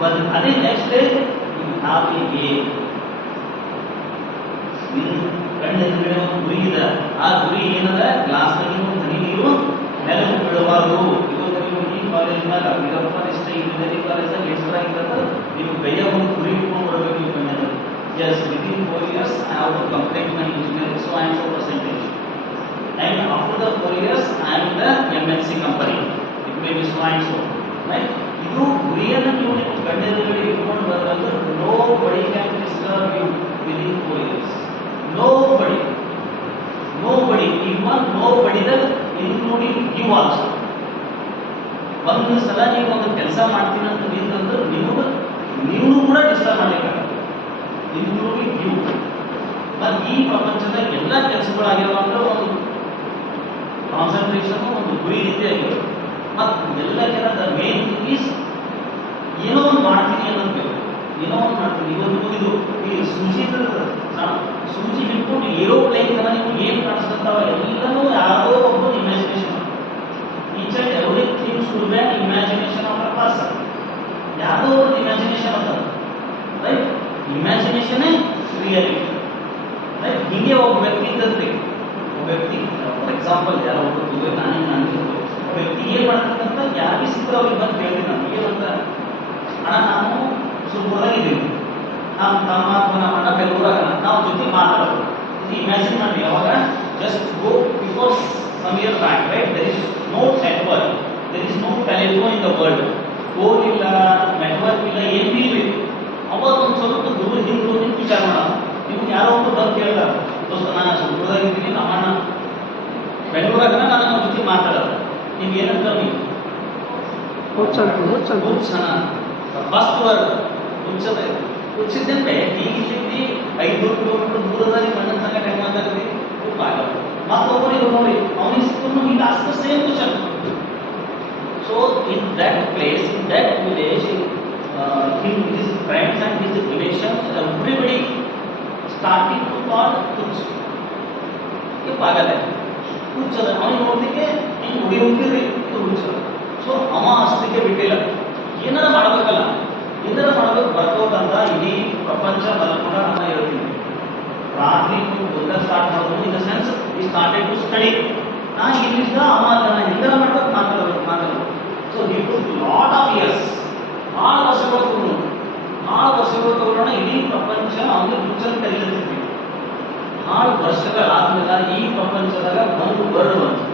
ಬಂದು ಅದೇ ನೆಕ್ಸ್ಟ್ ಡೇ ನಾವಿಗೆ ಕಣ್ಣೆದುರುಗಡೆ ಒಂದು ಗುರಿ ಇದೆ ಆ ಗುರಿ ಏನದ ಗ್ಲಾಸ್ನಾಗ ಒಂದು ಹನಿ ನೀರು ನೆಲಕ್ಕೆ ಬೀಳಬಾರ್ದು ಇವತ್ತು ನೀವು ಈ ಕಾಲೇಜ್ನಾಗ ವೀರಪ್ಪ ನಿಷ್ಠೆ ಇಂಜಿನಿಯರಿಂಗ್ ಕಾಲೇಜ್ನಾಗ ಹೆಸರಾಗಿದ್ದಂದ್ರೆ ನೀವು ಕೈಯಾಗ ಒಂದು ಗುರಿ ಇಟ್ಕೊಂಡು ಬರಬೇಕು ನೀವು ಕಣ್ಣೆದ್ರು S within 4 years I have to complete my engineering so I am so percentage and after the 4 years I am in the MNC company it may be so and so right ಇದು ಗುರಿಯನ್ನು ನೀವು ನಿಮ್ಮ ಕಣ್ಣೆದುರುಗಡೆ ಇಟ್ಕೊಂಡು ಬರೋದಂದ್ರೆ nobody can disturb you within 4 years nobody even nobody that including you also ಒಂದು ಸಲ ನೀವು ಒಂದು ಕೆಲಸ ಮಾಡ್ತೀನಿ ಅಂತ ನಿಂತಂದ್ರೆ ನೀವು ಕೂಡ ಡಿಸ್ಟರ್ಬ್ ಮಾಡಲಿಕ್ಕಾಗಲ್ಲ ಇನ್ಕ್ಲೂಡಿಂಗ್ ಯು ಮತ್ತು ಈ ಪ್ರಪಂಚದ ಎಲ್ಲ ಕೆಲಸಗಳಾಗ್ಯಾವ ಅಂದ್ರೆ ಒಂದು ಕಾನ್ಸಂಟ್ರೇಷನ್ ಒಂದು ಗುರಿ ರೀತಿ ಆಗಿರೋದು ಮತ್ತು ಎಲ್ಲಕ್ಕಿಂತ ದ ಮೇನ್ ಥಿಂಗ್ ಈಸ್ ಏನೋ ಒಂದು ಮಾಡ್ತೀನಿ ಅನ್ನೋದು ಏನೋ ಒಂದು ಮಾಡ್ತೀನಿ ಇವತ್ತು ಇದು ಈ ಸೂಜಿ ಬಿಟ್ಬಿಟ್ಟು ಏರೋಪ್ಲೇನ್ ಥರ ನೀವು ಏನು ಕಾಣಿಸ್ತಾವ ಎಲ್ಲನೂ ಯಾವುದೋ ಒಂದು imagination each and everything should be on imagination of a person ಯಾವುದೋ ಒಂದು ಇಮ್ಯಾಜಿನೇಷನ್ ಎಕ್ಸಾಂಪಲ್ ಯಾರೋ ಒಬ್ಬರು ನಾನೇ ನನಗೆ ವ್ಯಕ್ತಿ ಏನು ಮಾಡ್ತಕ್ಕಂಥ ಯಾರಿಗೆ ಸಿಕ್ಕರು ಅವ್ರಿಗೆ ಬಂದು ಕೇಳ್ತೀನಿ ನಾನು ಏನಂತ ಅಣ್ಣ ನಾನು ಸುರ್ಪುರದಾಗಿದ್ದೀನಿ ನಮ್ಮ ತಮ್ಮ ಅಥವಾ ನಮ್ಮ ಅಣ್ಣ ಬೆಂಗಳೂರಾಗ ನಾವು ಜೊತೆ ಮಾತಾಡೋದು ಇಮ್ಯಾಜಿನ್ ಮಾಡಿ ಯಾವಾಗ just go before some year back right there is no network there is no telephone in the world phone ಇಲ್ಲ ನೆಟ್ವರ್ಕ್ ಇಲ್ಲ ಏನು ಇಲ್ಲ ಅವಾಗ ಒಂದು ಸ್ವಲ್ಪ ದೂರ ಹಿಂದೆ ನಿಂತು ವಿಚಾರ ಮಾಡೋಣ ನಿಮ್ಗೆ ಯಾರೋ ಒಬ್ಬರು ಬಂದು ಕೇಳ್ತಾರೆ ದೋಸ್ತ ನಾನು ಸುರ್ಪುರದಾಗಿದ್ದೀನಿ ನಮ್ಮ ಅಣ್ಣ ಬೆಂಗಳೂರಾಗ ನಾನು ನಮ್ಮ ಜೊತೆ ಮಾತಾಡೋದು ನಿಮ್ಗೆ ಏನಂತ ನೀವು ಫಸ್ಟ್ ವರ್ಡ್ ಹುಚ್ಚದ ಹುಚ್ಚಿದ್ದಂತೆ ಹೀಗಿಲ್ಲಿ 500 ಕಿಲೋಮೀಟರ್ ದೂರದಲ್ಲಿ ಮಣ್ಣನ ಸಂಗ ಹೆಂಗೆ ಮಾತಾಡ್ತೀವಿ ಮತ್ತೊಬ್ಬರಿಗೆ ನೋಡಿ ಅವನಿಗೆ ಸಿಕ್ಕನು ಹೀಗೆ ask same question so in that place in that village in his friends and his relations everybody starting to call ಹುಚ್ಚ ये पागल है ಹುಚ್ಚದ ಅವನಿಗೆ ನೋಡ್ಲಿಕ್ಕೆ ಹಿಂಗೆ ಹುಡಿ ಹೋಗ್ತಿರಿ ಇದು ಹುಚ್ಚದ ಸೊ ಅವ ಅಷ್ಟಕ್ಕೆ ಬಿಟ್ಟಿಲ್ಲ ಏನಾರ ಮಾಡಬೇಕಲ್ಲ ಏನಾರ ಮಾಡಬೇಕು ಬರ್ಕೋದಂತ ಇಡೀ ಪ್ರಪಂಚ ಮಲ್ಕೊಂಡ ಅಂತ ಹೇಳ್ತೀನಿ ರಾತ್ರಿ ಓದಕ್ಕೆ ಸ್ಟಾರ್ಟ್ ಮಾಡೋದು ಇನ್ ದ ಸೆನ್ಸ್ ಈ ಸ್ಟಾರ್ಟೆಡ್ ಟು ಸ್ಟಡಿ ನಾ ಇಲ್ಲಿದ್ದ ಅವ ಹೆಂಗಾರ ಮಾಡ್ಬೇಕು ಮಾತಾಡೋದು so he took lot of years ಭಾಳ ವರ್ಷಗಳು ತಗೊಳ್ಳೋಣ ಇಡೀ ಪ್ರಪಂಚ ಅವನಿಗೆ ಹುಚ್ಚನ್ನು ಕರೀಲತ್ತಿದ್ವಿ 6 ವರ್ಷಗಳಾದ್ಮೇಲೆ ಈ ಪ್ರಪಂಚದಾಗ ಒಂದು ವರ್ಡ್ ಬಂತು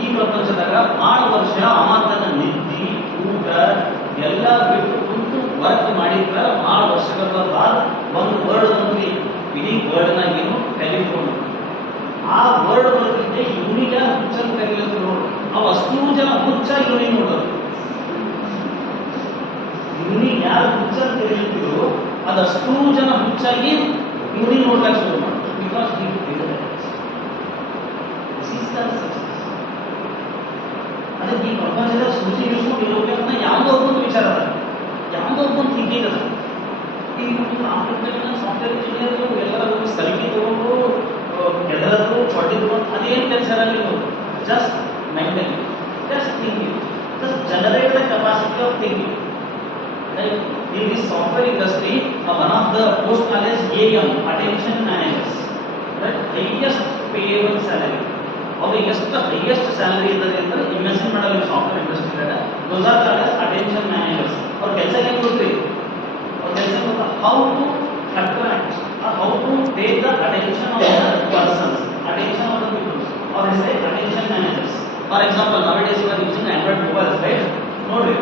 ಈ ಪ್ರಪಂಚದಾಗ 6 ವರ್ಷ ಅವ ತನ್ನ ನಿದ್ದಿ ಊಟ ಎಲ್ಲ ಬಿಟ್ಟು ಕುಂತು ವರ್ಕ್ ಮಾಡಿದ್ರ 6 ವರ್ಷಗಳ ಬಾದ ಒಂದು ವರ್ಡ್ ಬಂದ್ವಿ ಇಡೀ ವರ್ಡ್ನಾಗ ಏನು ಟೆಲಿಫೋನ್ ಆ ವರ್ಡ್ ಬರ್ತಿದ್ದೆ ಇವನಿಗೆ ಹುಚ್ಚನ್ನು ಕರೀಲತ್ತಿ ನೋಡು ಅವು ಅಷ್ಟೂ ಜನ ಹುಚ್ಚ ಇವನಿಗೆ ನೋಡೋದು ಇವನಿಗೆ ಯಾರು ಹುಚ್ಚ ಅಂತ ಕರೀಲತ್ತಿದ್ರು ಅದಷ್ಟೂ ಜನ ಹುಚ್ಚಾಗಿ ಇವನಿಗೆ ನೋಡ್ಲಿಕ್ಕೆ ಶುರು ಮಾಡ್ತಾರೆ ಬಿಕಾಸ್ ಅದಕ್ಕೆ ಈ ಪ್ರಪಂಚದ ಸೂಚಿ ಇಳಿಸ್ಕೊಂಡು ಇರೋಬೇಕಂತ ಯಾವುದೋ ಒಬ್ಬೊಂದು ವಿಚಾರ ಅದ ಯಾವುದೋ ಒಬ್ಬೊಂದು ಥಿಂಕಿಂಗ್ ಅದ ಈಗ ಸಾಫ್ಟ್ವೇರ್ ಇಂಜಿನಿಯರ್ ಎಲ್ಲರೂ ಸಲಿಗೆ ತಗೊಂಡು ಎದರದು ಹೊಟ್ಟಿದ್ರು ಅದೇನು ಕೆಲಸ ಇರಲಿಲ್ಲ just mentally just thinking just generate the capacity of thinking like in this software industry one of the post college AM attention managers that highest payable salary ಅವ್ರಿಗೆ ಎಷ್ಟು ಹೈಯೆಸ್ಟ್ ಸ್ಯಾಲರಿ ಇರ್ತದೆ ಅಂತ imagine ಮಾಡಲ್ಲ software industry those are called as attention managers ಅವ್ರ ಕೆಲಸ ಏನು ಗೊತ್ತ್ರಿ ಅವ್ರ ಕೆಲಸ ಗೊತ್ತಾ how to attract how to take the attention of the persons attention of the peoples ಅವ್ರ ಹೆಸರೇ attention managers for example nowadays you are using Android mobiles right ನೋಡ್ರಿ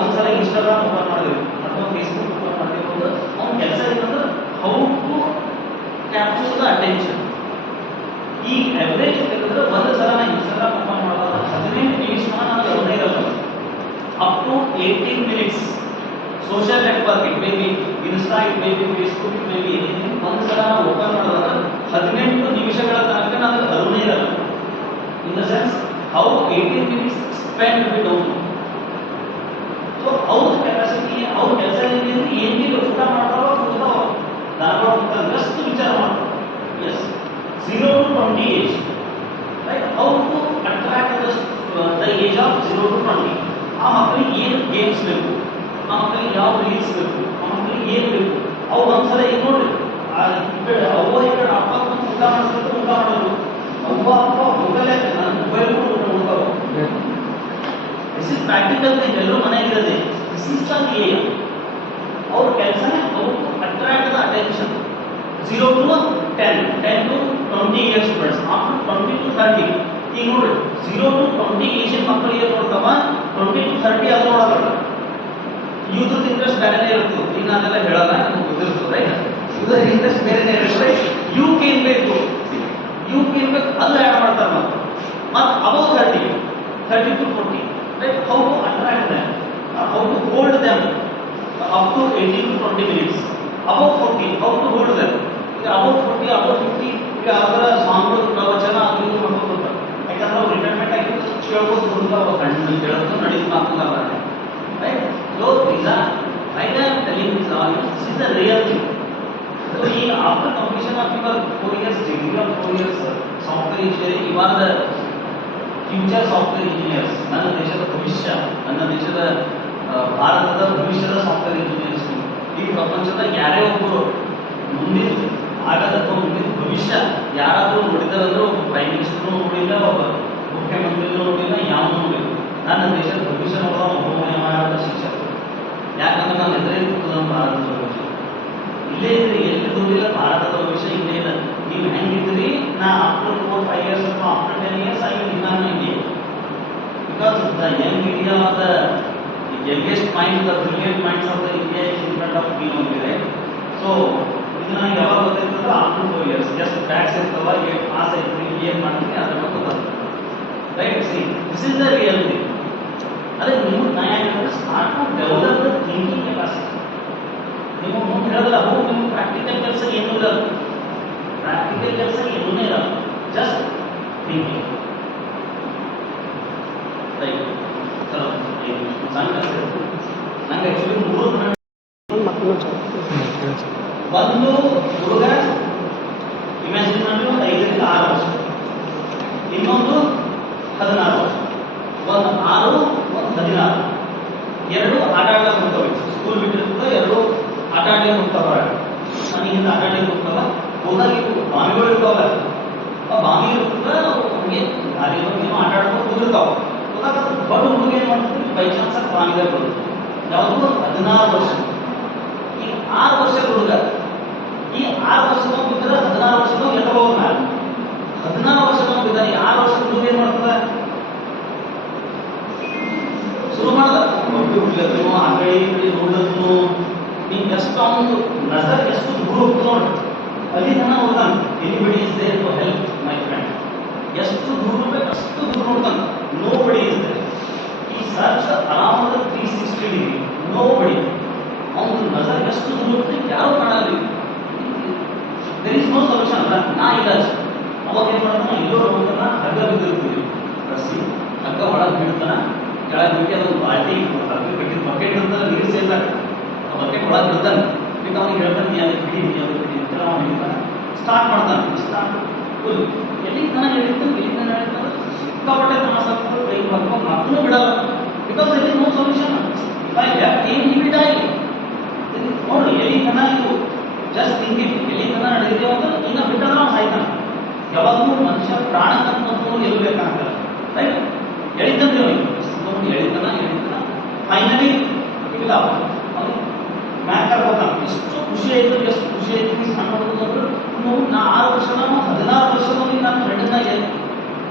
ಒಂದ್ಸಲ ಇನ್ಸ್ಟಾಗ್ರಾಮ್ ಓಪನ್ ಮಾಡಿದ್ವಿ ಅಥವಾ ಫೇಸ್ಬುಕ್ ಓಪನ್ ಮಾಡಿದ್ವಿ ಅಂದ್ರೆ ಅವ್ನ ಕೆಲಸ ಏನಂದ್ರೆ how to capture the attention ಈ ಎವರೇಜ್ ತೆಗೆದ್ರೆ ಒಂದು ಸಲ ನಾನು ಇನ್ಸ್ಟಾಗ್ರಾಮ್ ಓಪನ್ ಮಾಡೋದು 15 ನಿಮಿಷ ನಾನು ಗಮನ ಇರಲ್ಲ up to 18 minutes social network it may be Insta it may be Facebook it may be anything ಒಂದು ಸಲ ನಾನು ಓಪನ್ ಮಾಡೋದಾದ್ರೆ 18 ನಿಮಿಷಗಳ ತನಕ ನಾನು ಗಮನ ಇರಲ್ಲ ಇನ್ the sense how 18 minutes spend with down so ಅವ್ರ ಕೆಪಾಸಿಟಿ ಅವ್ರ ಕೆಲಸ ಏನಿದೆ ಏನಿಲ್ಲ ಊಟ ಮಾಡ್ತಾರೋ ಕೂತಾವ ಧಾರವಾಡ ಕೂತಾಗ ಜಸ್ಟ್ ವಿಚಾರ ಮಾಡ್ತಾರೆ as 0 to 20 age right how to attract the age of 0 to 20 ಆ ಮಕ್ಕಳಿಗೆ ಏನು ಗೇಮ್ಸ್ ಬೇಕು ಆ ಮಕ್ಕಳಿಗೆ ಯಾವ ರೀಲ್ಸ್ ಬೇಕು ಆ ಮಕ್ಕಳಿಗೆ ಏನು ಬೇಕು ಅವು ಒಂದ್ಸಲ ಈಗ ನೋಡ್ರಿ ಅವ್ವ ಈ ಕಡೆ ಅಪ್ಪ ಕೂತು ಊಟ ಮಾಡಿಸ್ಬೇಕು ಊಟ ಮಾಡೋದು ಅವ್ವ ಅಪ್ಪ ಮೊಬೈಲ್ ನಾನು ಮೊಬೈಲ್ ಊಟ ಮಾಡ್ತಾವ ದಿಸ್ ಇಸ್ ಪ್ರಾಕ್ಟಿಕಲ್ ಥಿಂಗ್ ಎಲ್ಲರೂ ಮನೆಯಾಗಿರೋದೆ ದಿಸ್ ಇಸ್ ದ ಏಮ್ ಅವ್ರ ಕೆಲಸನೇ how to attract the attention 0 to 10 to 20 years students after 20 to 30 ಈಗ ನೋಡ್ರಿ 0 to 20 ಏಜ್ ಮಕ್ಕಳು ಏನು ನೋಡ್ತಾವ 20 to 30 ಅದು ನೋಡೋದಲ್ಲ ಯೂತ್ ಇಂಟ್ರೆಸ್ಟ್ ಬೇರೆನೇ ಇರ್ತದೆ ಈಗ ನಾನೆಲ್ಲ ಹೇಳಲ್ಲ ನಮ್ಗೆ ಗೊತ್ತಿರ್ತದೆ ರೈಟ್ ಯೂತ್ ಇಂಟ್ರೆಸ್ಟ್ ಬೇರೆನೇ ಇರ್ತದೆ ಯೂತ್ ಏನ್ ಬೇಕು ಅದು ಆ್ಯಡ್ ಮಾಡ್ತಾರೆ ಮತ್ತೆ above 30 to 40 right how to attract them how to hold them up to 18 to 20 minutes above 40 how to hold them above 40 above 50 ಈಗ ಅವರ ಸಾಂಗ್ಗಳು ಪ್ರವಚನ ಅದು ಇದು ಮಾಡ್ಕೊಂಡು ಹೋಗ್ತಾರೆ ಯಾಕಂದ್ರೆ ಅವ್ರು ರಿಟೈರ್ಮೆಂಟ್ ಆಗಿ ಕೇಳ್ಬೋದು ಹುಡುಗ ಕಣ್ಣು ಕೇಳೋದು ನಡೆದು ಮಾತಲ್ಲ ರೈಟ್ ಸೊ ಈಗ I am telling this all this is the real thing so ಈ after completion of your 4 years degree or 4 years software engineering you are the future software engineers ನನ್ನ ದೇಶದ ಭವಿಷ್ಯ ನನ್ನ ದೇಶದ ಭಾರತದ ಭವಿಷ್ಯದ ಸಾಫ್ಟ್ವೇರ್ ಇಂಜಿನಿಯರ್ಸ್ ಈ ಪ್ರಪಂಚದ ಯಾರೇ ಒಬ್ಬರು ಮುಂದಿನ ಆಗದ ಮುಂದಿನ ಭವಿಷ್ಯ ಯಾರಾದರೂ ನೋಡಿದಾರಂದ್ರೆ ಒಬ್ಬ ಪ್ರೈಮ್ ನೋಡಿಲ್ಲ, ಒಬ್ಬ ಮುಖ್ಯಮಂತ್ರಿನೂ ನೋಡಿಲ್ಲ, ಯಾವನೂ ನೋಡಿಲ್ಲ. ನನ್ನ ದೇಶದ ಭವಿಷ್ಯ ನೋಡುವ ಒಬ್ಬೊಬ್ಬನೇ ಮಾಡಿದ ಶಿಕ್ಷಕರು. ಯಾಕಂದ್ರೆ ನಾನು ಎದುರೇ ಕೂತು ನಮ್ಮ ಭಾರತದ ಭವಿಷ್ಯ ಇಲ್ಲೇ ಇದ್ರಿ, ಎಲ್ಲಿ ದುಡ್ಡಿಲ್ಲ ಭಾರತದ ಭವಿಷ್ಯ ಇಲ್ಲೇ ಇಲ್ಲ. ನೀವು ಹೆಂಗಿದ್ರಿ, ನಾ ಆಫ್ಟರ್ 4-5 years ಅಥವಾ after 10 years I will return India. Because the young India or the youngest mind, the brilliant minds of the India is in front of me only, right? So, ಇದನ್ನ ಯಾವಾಗ ಗೊತ್ತಾಯ್ತಂದ್ರೆ ಆಫ್ಟರ್ 4 years ಜಸ್ಟ್ ಟ್ಯಾಕ್ಸ್ ಇರ್ತವ, ಏನು pass ಆಯ್ತು, ಏನು ಮಾಡ್ತೀನಿ ಅದ್ರ ಬಗ್ಗೆ ಗೊತ್ತಾಗ್ತದೆ, right? See this is the real thing. ಅದಕ್ಕೆ ನೀವು ನಾ ಯಾಕಂದ್ರೆ start to develop the thinking capacity. ನೀವು ಮುಂದೆ ಹೇಳಲ್ಲ, ನಿಮ್ಮ ಪ್ರಾಕ್ಟಿಕಲ್ ಕೆಲಸ ಏನೂ ಇರಲ್ಲ, ಪ್ರಾಕ್ಟಿಕಲ್ ಕೆಲಸ ಏನೂ ಇರಲ್ಲ, ಜಸ್ಟ್ ಥಿಂಕಿಂಗ್. ರೈಟ್ ಸರ್, ನಂಗೆ ಆ್ಯಕ್ಚುಲಿ 3 ಒಂದು ಹುಡುಗ ಇಮ್ಯಾಜಿನ್ ಮಾಡಿ ಒಂದು 5 ರಿಂದ 6 ವರ್ಷ, ಇನ್ನೊಂದು 16 ವರ್ಷ, ಒಂದು 6, ಒಂದು 16. ಎರಡು ಆಟ ಆಡ್ಲಿಕ್ಕೆ ಹೋಗ್ತವೆ, ಸ್ಕೂಲ್ ಬಿಟ್ಟಿರ್ತದೆ, ಎರಡು ಆಟ ಆಡ್ಲಿಕ್ಕೆ ಹೋಗ್ತಾವ. ನನಗಿಂದ ಆಟ ಆಡ್ಲಿಕ್ಕೆ ಹೋಗ್ತಾವ, ಹೋದಾಗ ಬಾವಿಗಳು ಇರ್ತಾವ, ಆ ಬಾವಿ ಇರ್ತದೆ, ಹಂಗೆ ದಾರಿ ಏನೋ ಆಟ ಆಡ್ಕೊಂಡು ಹೋಗಿರ್ತಾವ. ಹೋದಾಗ ಬಡ ಹುಡುಗ ಏನು ಮಾಡ್ತೀವಿ, ಬೈ ಚಾನ್ಸ್ ಬಾವಿಗೆ ಬರುತ್ತೆ. ಯಾವುದು 16 ವರ್ಷ. ಈ 6 ವರ್ಷದ ಹುಡುಗ, ಈ 6 ವರ್ಷದ ಬಿದ್ದರೆ 16 ವರ್ಷದ ಎತ್ತಬಹುದು. 16 ವರ್ಷದ ಬಿದ್ದರೆ 6 ವರ್ಷದ ಹುಡುಗ ಏನು ಮಾಡ್ತದೆ, ಶುರು ಮಾಡ್ದ ಒಟ್ಟು ಹುಡುಗರು ಆ ಕಡೆ ಈ ಕಡೆ ನೋಡೋದು. ನೀವು ಎಷ್ಟು ಅವನು ನಜರ್ ಎಷ್ಟು ದೂರ ಹೋಗ್ತು ನೋಡಿ, ಅಲ್ಲಿ ತನ ಹೋಗ್ತಾನೆ. Anybody is there to help my friend. ಎಷ್ಟು ದೂರ ಬೇಕು ಅಷ್ಟು ದೂರ ನೋಡ್ತಾನೆ. Nobody is there. ಈ search around 360 degree, nobody. ಅವನು ನಜರ್ ಎಷ್ಟು ದೂರ ಹೋಗ್ತದೆ, ಯಾರು ಕಾಣಲ್ಲ. ದೇರ್ ಇಸ್ ನೋ ಸೊಲ್ಯೂಷನ್ ಅಲ್ಲ, ನಾ ಇಲ್ಲ. ಅವಾಗ ಏನು ಮಾಡ್ತಾನೆ, ಇಲ್ಲೋ ನೋಡ್ತಾನ, ಹಗ್ಗ ಬಿದ್ದಿರ್ತೀವಿ ರಸ್ಸಿ, ಹಗ್ಗ ಒಳಗೆ ಬೀಳ್ತಾನ, ಕೆಳಗೆ ಬಿಟ್ಟು ಅದೊಂದು ಬಾಲ್ಟಿ ಕಟ್ಟಿದ ಬಕೆಟ್ ಇರ್ತದೆ, ನೀರು ಸೇರ್ತಾರೆ, ಆ ಬಕೆಟ್ ಒಳಗೆ ಬಿಡ್ತಾನೆ. ಬಿಟ್ಟು ಅವ್ನಿಗೆ ಹೇಳ್ತಾನೆ, ನೀ ಅದಕ್ಕೆ ಬಿಡಿ, ನೀ ಅದಕ್ಕೆ ಬಿಡಿ ಅಂತ ಅವ್ನು ಹೇಳ್ತಾನೆ. ಸ್ಟಾರ್ಟ್ ಮಾಡ್ತಾನೆ, ಸ್ಟಾರ್ಟ್ ಫುಲ್ ಎಲ್ಲಿ ತನ ಹೇಳಿರ್ತಾನೆ, ಎಲ್ಲಿ ತನ ಹೇಳ್ತಾನೆ, ಸಿಕ್ಕಾಪಟ್ಟೆ ತ್ರಾಸ ಆಗ್ತದೆ, ಕೈ ಬರ್ಕೊಂಡು ಮಕ್ಕಳು ಬಿಡಲ್ಲ. ಬಿಕಾಸ್ ಇಲ್ಲಿ ನೋ ಸೊಲ್ಯೂಷನ್. ಏನು ಈ ಬಿಡ ನೋಡಿ, ಎಲ್ಲಿ ತನ ಇದು ಜಸ್ಟ್ ಥಿಂಕಿಂಗ್, ಎಲ್ಲಿ ತನ ನಡೆದಿದೆ ಅಂತ ಈಗ ಬಿಟ್ಟಂದ್ರೆ ಅವ್ನು ಸಾಯ್ತಾನೆ. ಯಾವಾಗಲೂ ಮನುಷ್ಯ ಪ್ರಾಣಕ್ಕಂತೂ ಗೆಲ್ಲಬೇಕಾಗಲ್ಲ, ರೈಟ್? ಎಳಿತಂದ್ರೆ ಅವನಿಗೆ ಎಳಿತಾನ ಫೈನಲಿ ಇಲ್ಲ ಅವನು ಮ್ಯಾಕ್ ಆಗ್ಬೋದಾನ. ಎಷ್ಟು ಖುಷಿ ಆಯ್ತು, ಎಷ್ಟು ಖುಷಿ ಆಯ್ತು. ಈ ಸಣ್ಣ ಹುಡುಗರು ನಾ 6 ವರ್ಷದ 16 ವರ್ಷದಲ್ಲಿ ನಾನು ಫ್ರೆಂಡನ್ನ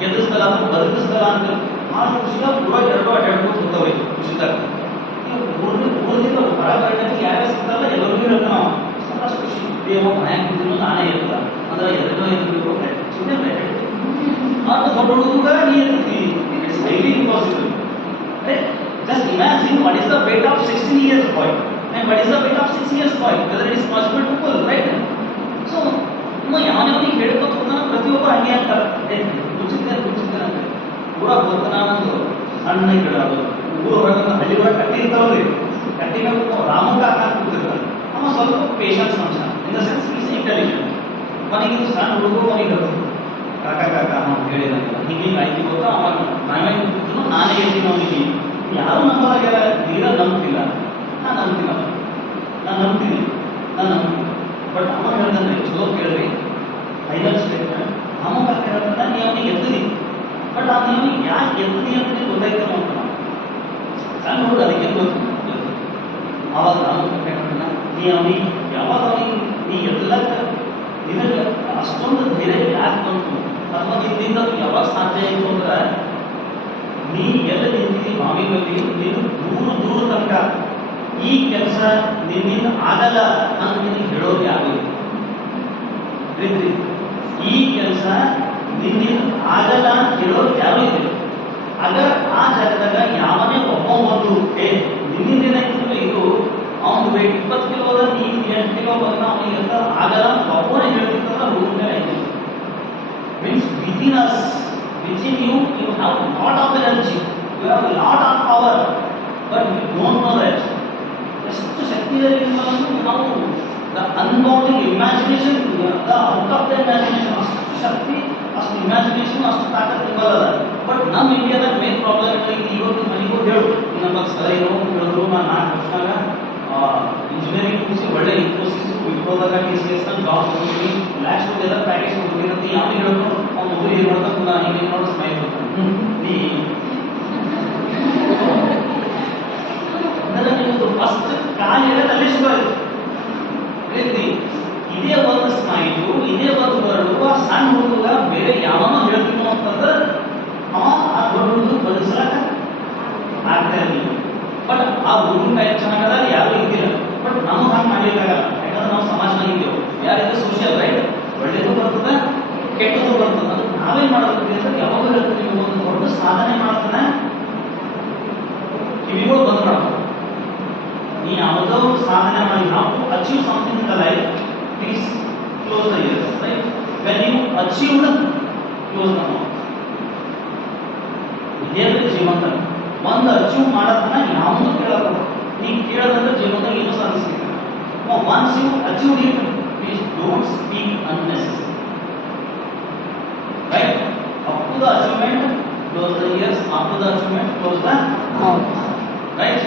ಗೆಲ್ಲಿಸ್ತಲ್ಲ ಅಥವಾ ಬದುಕಿಸ್ತಲ್ಲ ಅಂತ ಆ ಖುಷಿಯ ಪೂರ 2 ಅಡ್ಡಾಡ್ಕೊಂಡು ಹೋಗ್ತವೆ ಖುಷಿದಾಗ. ಊರಿಂದ ಹೊರಗಡೆ ಯಾರೇ ಸಿಗ್ತಾರಲ್ಲ ಎಲ್ಲರಿಗೂ ಹೇಳ್ತಾನ ನಾವು ಸಾಕಷ್ಟು ಖುಷಿ ದೇವ ಮನೆಯಾಗ ಕೂತಿನೂ ನಾನೇ ಇರ್ತ ಅಂದ್ರೆ ಎದರಿಗೂ ಇರಬೇಕು ಸುಮ್ಮನೆ ಅದು ದೊಡ್ಡ ಹುಡುಗ ನೀ ಇರ್ತೀವಿ. It's highly impossible. Just imagine what is the weight of 16 years boy and what is the weight of 6 years boy, whether it is possible to pull, right? So ಯಾವನಿಗೆ ಹೇಳ್ಕೊತ ಹೋಗ್ತಾನ, ಪ್ರತಿಯೊಬ್ಬ ಹಂಗೆ ಅಂತಾರೆ, ಮುಚ್ಚಿದ್ದೇನೆ ಅಂತ ಊರಾಗ ಹೋಗ್ತಾನ. ನಂದು ಸಣ್ಣ ಗಿಡ, ಅದು ಊರ ಹೊರಗೆ ಹಳ್ಳಿ ಒಳಗೆ ಕಟ್ಟಿ ಇರ್ತಾವ್ರಿ, ಕಟ್ಟಿನ ರಾಮಂಗ ಹಾಕಿ ಕೂತಿರ್ತಾನೆ. ಅವ ಸ್ವಲ್ಪ ಪೇಷನ್ಸ್ ಮನುಷ್ಯ, ಇನ್ ದ ಸೆನ್ಸ್ ಈಸ್ ಇಂಟೆಲಿಜೆಂಟ್. ಮನೆಗೆ ಇದು ಸಣ್ಣ ಹುಡುಗ ಮನೆಗೆ ಕಾಕ ಕಾಕ ಅವ್ನು ಹೇಳಿದಂಗೆ ಹಿಂಗೆ ಆಯ್ತು ಗೊತ್ತಾ. ಅವಾಗ ನಾವೇ ಕೂತು ನಾನೇ ಹೇಳ್ತೀನಿ ಅವನಿಗೆ, ಯಾರು ನಂಬಾಗ್ಯಾರ, ನೀರ ನಂಬ್ತಿಲ್ಲ, ನಾನು ನಂಬ್ತೀನಿ. ಬಟ್ ಅವ ಹೇಳ್ತಾನೆ, ಚಲೋ ಕೇಳ್ರಿ, ಫೈನಲ್ ಸ್ಟೇಟ್ಮೆಂಟ್. ಅವ ಹೇಳ್ತಾನೆ, ನೀ ಅವನಿಗೆ ಎದ್ದಿನಿ, ಬಟ್ ಆ ನೀವು ಯಾಕೆ ಎದ್ದಿನಿ ಅಂತ ಗೊತ್ತಾಯ್ತು ಅಂತ. ಸಣ್ಣ ಹುಡುಗ ಅದಕ್ಕೆ ಗೊತ್ತು. ಆವಾಗ ನಾನು ಹೇಳ್ತಾನೆ, ನೀ ಅವನಿಗೆ ಯಾವಾಗ ಅವನಿಗೆ ನೀ ಎದ್ದಲಕ್ಕ ನಿನಗೆ ಅಷ್ಟೊಂದು ಧೈರ್ಯ ಯಾಕೆ ಬಂತು ಅಥವಾ ನಿನ್ನಿಂದ ಯಾವಾಗ ಸಾಧ್ಯ ಆಯಿತು ಅಂದ್ರೆ, ನೀ ಎಲ್ಲ ನಿಂತಿದ್ದಿ ಬಾವಿನಲ್ಲಿ, ನೀನು ದೂರ ತನಕ ಈ ಕೆಲಸ ನಿನ್ನಿಂದ ಆಗಲ್ಲ ಅಂತ ನಿನಗೆ ಹೇಳೋದು ಯಾರು? ಈ ಕೆಲಸ ನಿನ್ನಿಂದ ಆಗಲ್ಲ ಅಂತ ಹೇಳೋದು ಯಾರು ಇದೆ? ಆಗ ಆ ಜಾಗದಾಗ ಯಾವನೇ ಒಬ್ಬ ಬಂದು ನಿನ್ನಿಂದ ಏನಾಯ್ತು, ಇದು ಅವನು ವೇಟ್ 20 ಕಿಲೋ ಅದ, ನೀನು 8 ಕಿಲೋ ಬಂದ, ಅವನಿಗೆ ಎಲ್ಲ ಆಗಲ್ಲ ಒಬ್ಬನೇ ಹೇಳ್ತಿರ್ತಾರ. ರೂಮ್ ಮೇಲೆ ಐತೆ means within you have lot of energy, you have a lot of power, but you don't know that. ಎಷ್ಟು ಶಕ್ತಿ ಇದೆ ನಾವು the unbounding imagination, the out of the imagination, ಅಷ್ಟು ಶಕ್ತಿ, ಅಷ್ಟು ಇಮ್ಯಾಜಿನೇಷನ್, ಅಷ್ಟು ತಾಕತ್ತು ಇರಲ್ಲ. ಬಟ್ ನಮ್ಮ ಇಂಡಿಯಾದಾಗ ಮೇನ್ ಪ್ರಾಬ್ಲಮ್ ಇಲ್ಲ. ಇವತ್ತು ಮನೆಗೂ ಹೇಳು, ನಮ್ಮ ಸಲ ಏನೋ ಹೇಳಿದ್ರು, ನಾನು 4 ವರ್ಷನಾಗ ಇಂಜಿನಿಯರಿಂಗ್ ಮುಗಿಸಿ ಒಳ್ಳೆ ಇನ್ಫೋಸಿಸ್ ವಿಪ್ರೋದಾಗ TCS ಜಾಬ್ ಹೋಗ್ತೀನಿ, ಲಾಸ್ಟ್ ಎಲ್ಲ ಪ್ಯಾಕೇಜ್ ಕೊಡ್ತೀನಿ ಅಂತ ಯಾವನಿಗೆ ಹೇಳ್ಕೊಂಡು ಅವ್ನು ಊರಿಗೆ ಏನು ಮಾಡ್ತಾ ಹಿಂಗೆ ನೋಡು ಸ್ಮೈಲ್ ನೀ ಅಂದ್ರೆ ನಿಮ್ಮದು ಫಸ್ಟ್ ಕಾಲು ಇರೋದಲ್ಲಿ ಶುರು ಆಯಿತು ಹೇಳ್ತಿ ಇದೇ ಒಂದು ಸ್ಮೈಲು ಇದೇ ಒಂದು ಬರಲು ಆ ಸಣ್ಣ ಹುಡುಗ ಬೇರೆ ಯಾವನೋ ಹೇಳ್ತೀನೋ ಅಂತಂದ್ರೆ ಅವ ಆ ದೊಡ್ಡ ಹುಡುಗ ಬದುಕಿಸಲಾಕ ಆಗ್ತಾ ಇರಲಿಲ್ಲ ಬಟ್ ಆ ಹುಡುಗನ ಕೈ ಚೆನ್ನಾಗದ ಯಾರು ಇದ್ದಿಲ್ಲ ಬಟ್ ನಮಗೆ ಹಂಗೆ ಮಾಡ್ಲಿಕ್ಕಾಗಲ್ಲ ಯಾಕಂದ್ರೆ ನಾವು ಸಮಾಜದಾಗ ಇದ್ದೇವೆ ಯಾರಿಗೂ ಸೋಷಿಯಲ್ ರೈಟ್ ಒಳ್ಳೇದು ಬರ್ತದೆ ಕೆಟ್ಟದ್ದು ಬರ್ತದೆ ಅದು ನಾವೇನ್ ಮಾಡಬೇಕು ಅಂದ್ರೆ ಯಾವಾಗ ಹೇಳ್ತೀವಿ ಒಂದು ದೊಡ್ಡ ಸಾಧನೆ ಮಾಡ್ತಾನೆ ಕಿವಿಗಳು ಬಂದ್ ಮಾಡ್ತಾರೆ ನೀ ಯಾವುದೋ ಸಾಧನೆ ಮಾಡಿ ನಾವು achieve something in the life please close the ears right when you achieved close the mouth ಇದೇ ಜೀವನ ಒಂದು ಅಚೀವ್ ಮಾಡೋದನ್ನ ಯಾವುದು ಕೇಳಬೇಕು ನೀ ಕೇಳೋದಂದ್ರೆ ಜೀವನದಾಗ ಏನೂ ಸಾಧಿಸ್ತೀವಿ once you achieve it please don't speak unnecessary right up to the achievement close the ears after the achievement close the mouth right